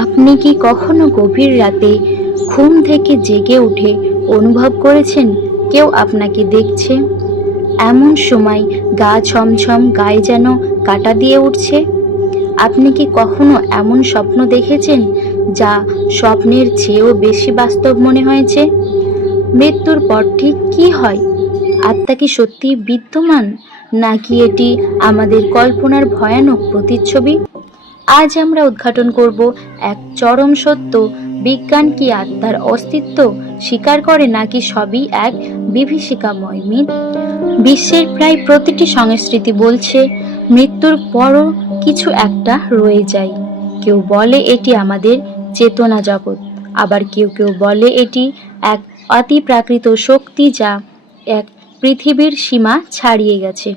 আপনি কি কখনো গভীর রাতে ঘুম থেকে জেগে উঠে অনুভব করেছেন কেউ আপনাকে দেখছে? এমন সময় গা ছমছম, গায়ে যেন কাঁটা দিয়ে উঠছে। আপনি কি কখনো এমন স্বপ্ন দেখেছেন যা স্বপ্নের চেয়েও বেশি বাস্তব মনে হয়েছে? মৃত্যুর পর ঠিক কী হয়? আত্মা কি সত্যিই বিদ্যমান, নাকি এটি আমাদের কল্পনার ভয়ানক প্রতিচ্ছবি? আজ আমরা উদ্ঘাটন করব এক চরম সত্য: বিজ্ঞান কি আত্মার অস্তিত্ব স্বীকার করে, নাকি সবই এক বিভীষিকাময় মিথ? বিশ্বের প্রায় প্রতিটি সংস্কৃতি বলছে মৃত্যুর পরও কিছু একটা রয়ে যায়। কেউ বলে এটি আমাদের চেতনা জগৎ, আবার কেউ কেউ বলে এটি এক অতিপ্রাকৃত শক্তি যা এক পৃথিবীর সীমা ছাড়িয়ে গেছে।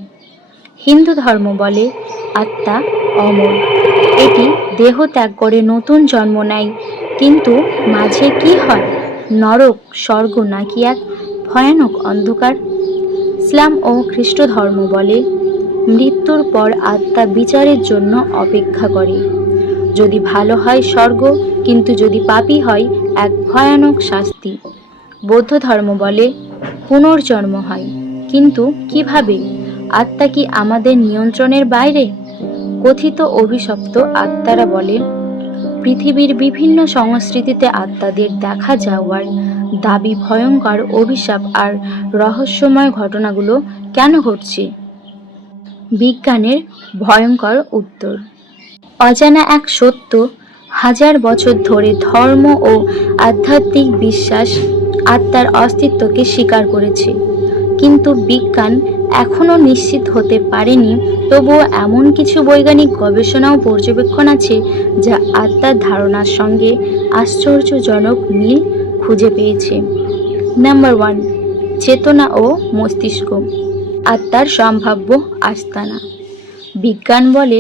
হিন্দু ধর্ম বলে আত্মা অমর, এটি দেহ ত্যাগ করে নতুন জন্ম নেয়। কিন্তু মাঝে কি হয়? নরক, স্বর্গ, নাকি এক ভয়ানক অন্ধকার? ইসলাম ও খ্রিস্ট ধর্ম বলে মৃত্যুর পর আত্মা বিচারের জন্য অপেক্ষা করে। যদি ভালো হয় স্বর্গ, কিন্তু যদি পাপী হয় এক ভয়ানক শাস্তি। বৌদ্ধ ধর্ম বলে পুনর্জন্ম হয়, কিন্তু কিভাবে? আত্মা কি আমাদের নিয়ন্ত্রণের বাইরে? কথিত অভিশপ্ত আত্মারা বলে পৃথিবীর বিভিন্ন সংস্কৃতিতে আত্মাদের দেখা যাওয়ার দাবি ভয়ঙ্কর অভিশাপ। আর রহস্যময় ঘটনাগুলো কেন ঘটছে? বিজ্ঞানের ভয়ঙ্কর উত্তর: অজানা এক সত্য। হাজার বছর ধরে ধর্ম ও আধ্যাত্মিক বিশ্বাস আত্মার অস্তিত্বকে স্বীকার করেছে, কিন্তু বিজ্ঞান এখনও নিশ্চিত হতে পারেনি। তবুও এমন কিছু বৈজ্ঞানিক গবেষণা ও পর্যবেক্ষণ আছে যা আত্মার ধারণার সঙ্গে আশ্চর্যজনক মিল খুঁজে পেয়েছে। নাম্বার 1, চেতনা ও মস্তিষ্ক আত্মার সম্ভাব্য আস্তানা। বিজ্ঞান বলে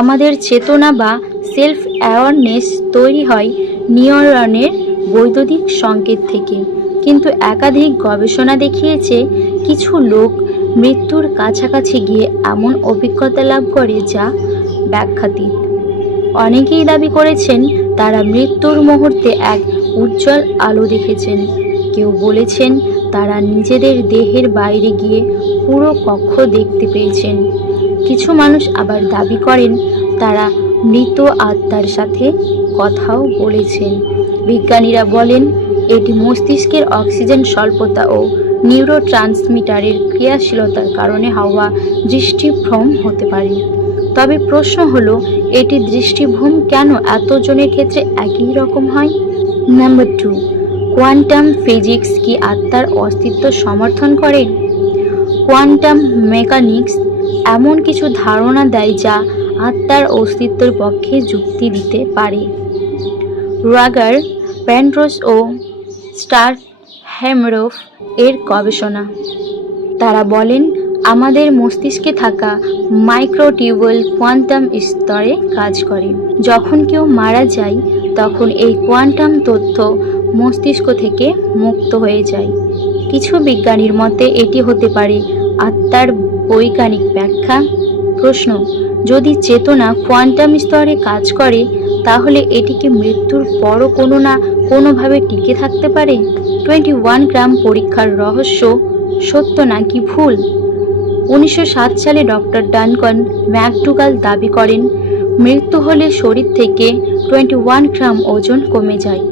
আমাদের চেতনা বা সেলফ অ্যাওয়ারনেস তৈরি হয় নিউরনের বৈদ্যুতিক সংকেত থেকে। কিন্তু একাধিক গবেষণা দেখিয়েছে কিছু লোক মৃত্যুর কাছাকাছি গিয়ে এমন অভিজ্ঞতা লাভ করে যা ব্যাখ্যাতীত। অনেকেই দাবি করেছেন তারা মৃত্যুর মুহূর্তে এক উজ্জ্বল আলো দেখেছেন। কেউ বলেছেন তারা নিজেদের দেহের বাইরে গিয়ে পুরো কক্ষ দেখতে পেয়েছেন। কিছু মানুষ আবার দাবি করেন তারা মৃত আত্মার সাথে কথাও বলেছেন। বিজ্ঞানীরা বলেন এটি মস্তিষ্কের অক্সিজেন স্বল্পতা ও নিউরোট্রান্সমিটারের ক্রিয়াশীলতার কারণে হওয়া দৃষ্টিভ্রম হতে পারে। তবে প্রশ্ন হলো, এটি দৃষ্টিভ্রম কেন এতজনের ক্ষেত্রে একই রকম হয়? নাম্বার 2, কোয়ান্টাম ফিজিক্স কি আত্মার অস্তিত্ব সমর্থন করে? কোয়ান্টাম মেকানিক্স এমন কিছু ধারণা দেয় যা আত্মার অস্তিত্বের পক্ষে যুক্তি দিতে পারে। রাগার, পেনরোজ ও স্টারহ্যামরোফ এর গবেষণা। তারা বলেন আমাদের মস্তিষ্কে থাকা মাইক্রোটিউবুল কোয়ান্টাম স্তরে কাজ করে। যখন কেউ মারা যায় তখন এই কোয়ান্টাম তথ্য মস্তিষ্ক থেকে মুক্ত হয়ে যায়। কিছু বিজ্ঞানীর মতে এটি হতে পারে আত্মার বৈজ্ঞানিক ব্যাখ্যা। প্রশ্ন: যদি চেতনা কোয়ান্টাম স্তরে কাজ করে, তাহলে এটি কি মৃত্যুর পরও কোনো না কোনোভাবে টিকে থাকতে পারে? 21 গ্রাম পরীক্ষার রহস্য সত্য নাকি ভুল? 1907 সালে ডক্টর ডানকান ম্যাকডুগাল দাবি করেন মৃত্যু হলে শরীর থেকে 21 গ্রাম ওজন কমে যায়,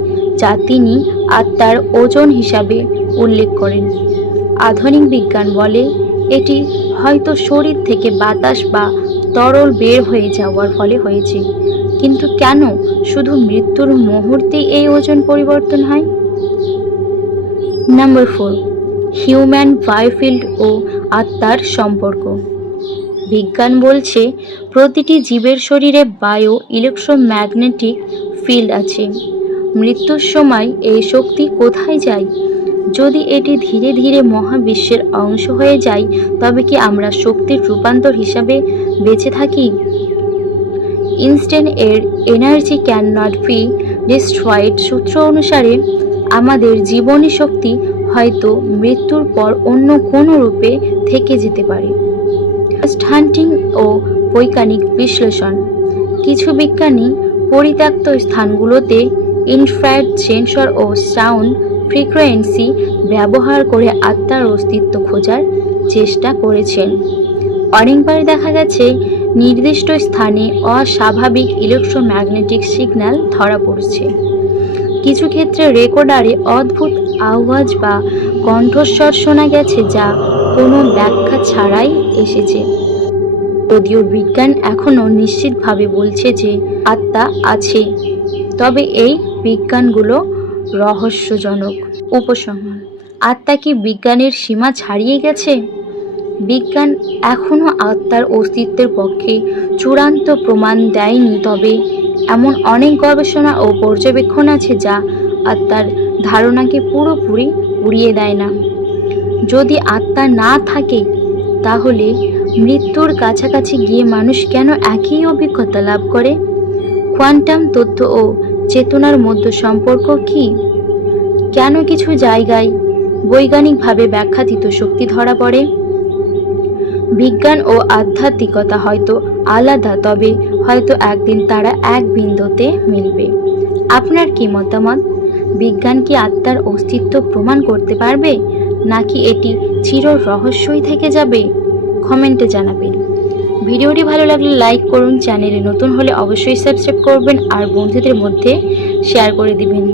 যা তিনি আত্মার ওজন হিসাবে উল্লেখ করেন। আধুনিক বিজ্ঞান বলে এটি হয়তো শরীর থেকে বাতাস বা তরল বের হয়ে যাওয়ার ফলে হয়েছে। কিন্তু কেন শুধু মৃত্যুর মুহূর্তেই এই ওজন পরিবর্তন হয়? নাম্বার 4, হিউম্যান বায়োফিল্ড ও আত্মার সম্পর্ক। বিজ্ঞান বলছে প্রতিটি জীবের শরীরে বায়ো ইলেকট্রোম্যাগনেটিক ফিল্ড আছে। মৃত্যুর সময় এই শক্তি কোথায় যায়? যদি এটি ধীরে ধীরে মহাবিশ্বের অংশ হয়ে যায়, তবে কি আমরা শক্তির রূপান্তর হিসাবে বেঁচে থাকি? ইনস্ট্যান্ট এর energy can not be destroyed সূত্র অনুসারে আমাদের জীবনী শক্তি হয়তো মৃত্যুর পর অন্য কোনো রূপে থেকে যেতে পারে। হান্টিং ও বৈজ্ঞানিক বিশ্লেষণ। কিছু বিজ্ঞানী পরিত্যক্ত স্থানগুলোতে ইনফ্রারেড সেন্সর ও সাউন্ড ফ্রিকোয়েন্সি ব্যবহার করে আত্মার অস্তিত্ব খোঁজার চেষ্টা করেছেন। অনেকবার দেখা গেছে নির্দিষ্ট স্থানে অস্বাভাবিক ইলেকট্রোম্যাগনেটিক সিগন্যাল ধরা পড়ছে। কিছু ক্ষেত্রে রেকর্ডারে অদ্ভুত আওয়াজ বা কণ্ঠস্বর শোনা গেছে যা কোনো ব্যাখ্যা ছাড়াই এসেছে। যদিও বিজ্ঞান এখনও নিশ্চিতভাবে বলছে যে আত্মা আছে, তবে এই বিজ্ঞানগুলো রহস্যজনক। উপসংহার: আত্মা কি বিজ্ঞানের সীমা ছাড়িয়ে গেছে? বিজ্ঞান এখনও আত্মার অস্তিত্বের পক্ষে চূড়ান্ত প্রমাণ দেয়নি, তবে এমন অনেক গবেষণা ও পর্যবেক্ষণ আছে যা আত্মার ধারণাকে পুরোপুরি উড়িয়ে দেয় না। যদি আত্মা না থাকে, তাহলে মৃত্যুর কাছাকাছি গিয়ে মানুষ কেন একই অভিজ্ঞতা লাভ করে? কোয়ান্টাম তথ্য ও চেতনার মধ্যে সম্পর্ক কি? কেন কিছু জায়গায় বৈজ্ঞানিকভাবে ব্যাখ্যাতীত শক্তি ধরা পড়ে? বিজ্ঞান ও আধ্যাত্মিকতা হয়তো আলাদা, তবে হয়তো একদিন তারা এক বিন্দুতে মিলবে। আপনার কি মতামত? বিজ্ঞান কি আত্মার অস্তিত্ব প্রমাণ করতে পারবে, নাকি এটি চির রহস্যই থেকে যাবে? কমেন্টে জানাবেন। ভিডিওটি ভালো লাগলে লাইক করুন, চ্যানেলে নতুন হলে অবশ্যই সাবস্ক্রাইব করবেন আর বন্ধুদের মধ্যে শেয়ার করে দিবেন।